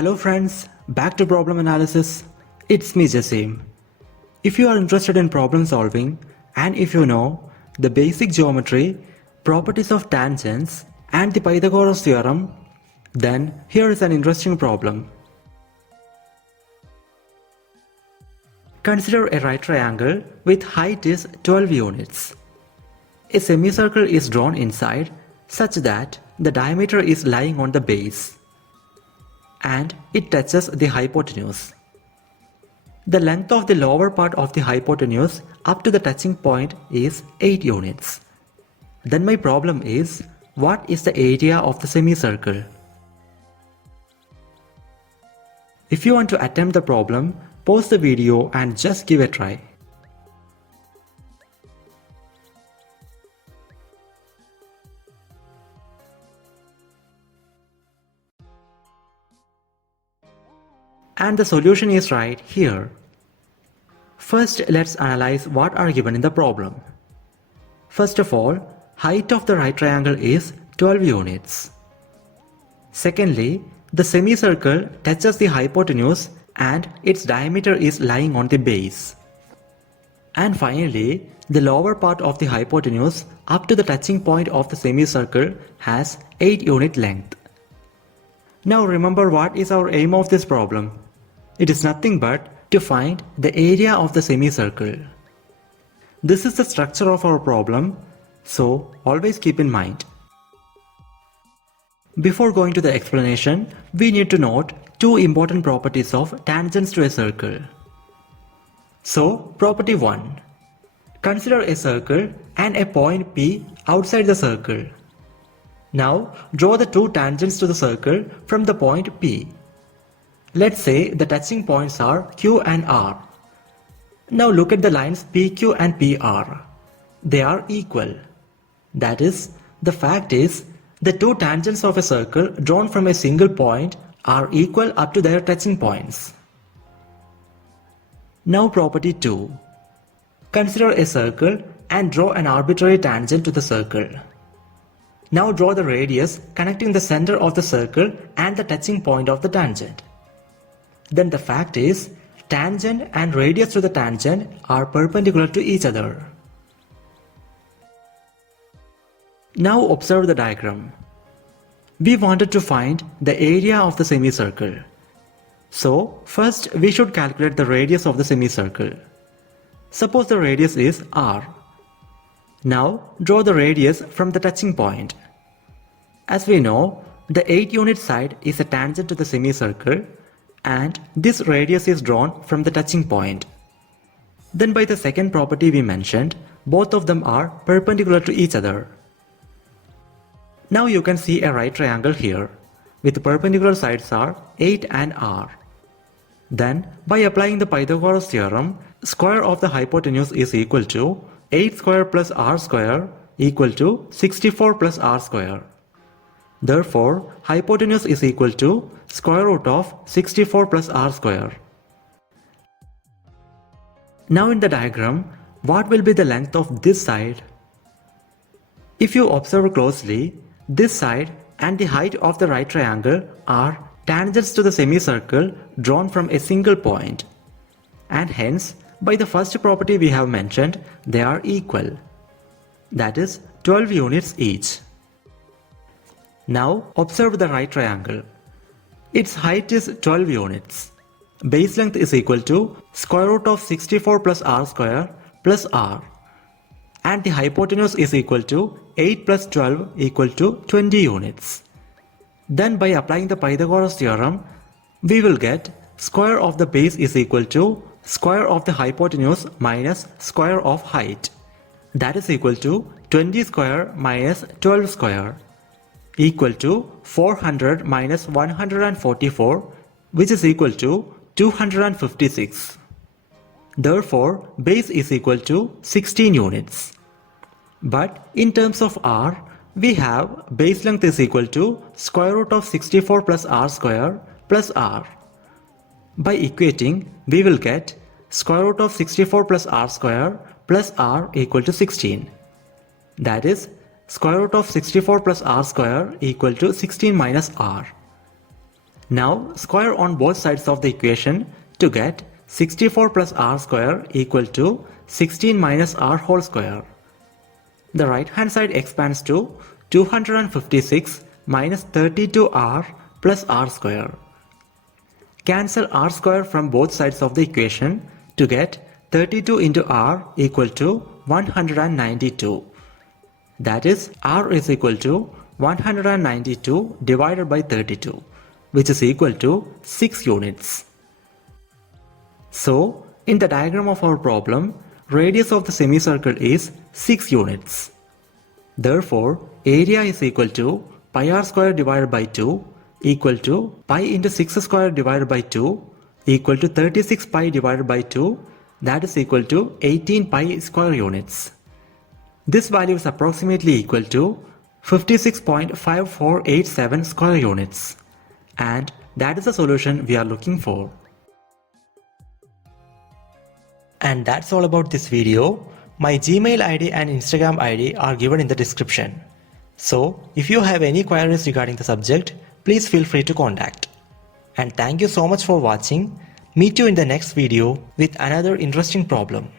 Hello friends, back to problem analysis. It's me Jasim. If you are interested in problem solving and if you know the basic geometry, properties of tangents and the Pythagoras theorem, then here is an interesting problem. Consider a right triangle with height is 12 units. A semicircle is drawn inside such that the diameter is lying on the base and it touches the hypotenuse. The length of the lower part of the hypotenuse up to the touching point is 8 units. Then my problem is, what is the area of the semicircle? If you want to attempt the problem, pause the video and just give a try. And the solution is right here. First, let's analyze what are given in the problem. First of all, height of the right triangle is 12 units. Secondly, the semicircle touches the hypotenuse and its diameter is lying on the base. And finally, the lower part of the hypotenuse up to the touching point of the semicircle has 8 unit length. Now remember, what is our aim of this problem? It is nothing but to find the area of the semicircle. This is the structure of our problem, so always keep in mind. Before going to the explanation, we need to note two important properties of tangents to a circle. So, property 1. Consider a circle and a point P outside the circle. Now, draw the two tangents to the circle from the point P. Let's say the touching points are Q and R. Now look at the lines PQ and PR. They are equal. That is, the fact is, the two tangents of a circle drawn from a single point are equal up to their touching points. Now property 2. Consider a circle and draw an arbitrary tangent to the circle. Now draw the radius connecting the center of the circle and the touching point of the tangent. Then the fact is, tangent and radius to the tangent are perpendicular to each other. Now observe the diagram. We wanted to find the area of the semicircle. So first we should calculate the radius of the semicircle. Suppose the radius is R. Now draw the radius from the touching point. As we know, the 8 unit side is a tangent to the semicircle and this radius is drawn from the touching point. Then by the second property we mentioned, both of them are perpendicular to each other. Now you can see a right triangle here, with the perpendicular sides are 8 and R. Then by applying the Pythagoras theorem, square of the hypotenuse is equal to 8 square plus R square equal to 64 plus R square. Therefore, hypotenuse is equal to square root of 64 plus R square. Now in the diagram, what will be the length of this side? If you observe closely, this side and the height of the right triangle are tangents to the semicircle drawn from a single point. And hence, by the first property we have mentioned, they are equal. That is 12 units each. Now observe the right triangle. Its height is 12 units. Base length is equal to square root of 64 plus R square plus R. And the hypotenuse is equal to 8 plus 12 equal to 20 units. Then by applying the Pythagoras theorem, we will get square of the base is equal to square of the hypotenuse minus square of height. That is equal to 20 square minus 12 square equal to 400 minus 144, which is equal to 256. Therefore, base is equal to 16 units. But in terms of R, we have base length is equal to square root of 64 plus R square plus R. By equating, we will get square root of 64 plus R square plus R equal to 16. That is, square root of 64 plus R square equal to 16 minus R. Now square on both sides of the equation to get 64 plus r square equal to 16 minus r whole square. The right hand side expands to 256 minus 32r plus r square. Cancel r square from both sides of the equation to get 32 into r equal to 192. That is, r is equal to 192 divided by 32, which is equal to 6 units. So, in the diagram of our problem, radius of the semicircle is 6 units. Therefore, area is equal to pi r square divided by 2 equal to pi into 6 square divided by 2 equal to 36 pi divided by 2, that is equal to 18 pi square units. This value is approximately equal to 56.5487 square units, and that is the solution we are looking for. And that's all about this video. My Gmail ID and Instagram ID are given in the description. So, if you have any queries regarding the subject, please feel free to contact. And thank you so much for watching. Meet you in the next video with another interesting problem.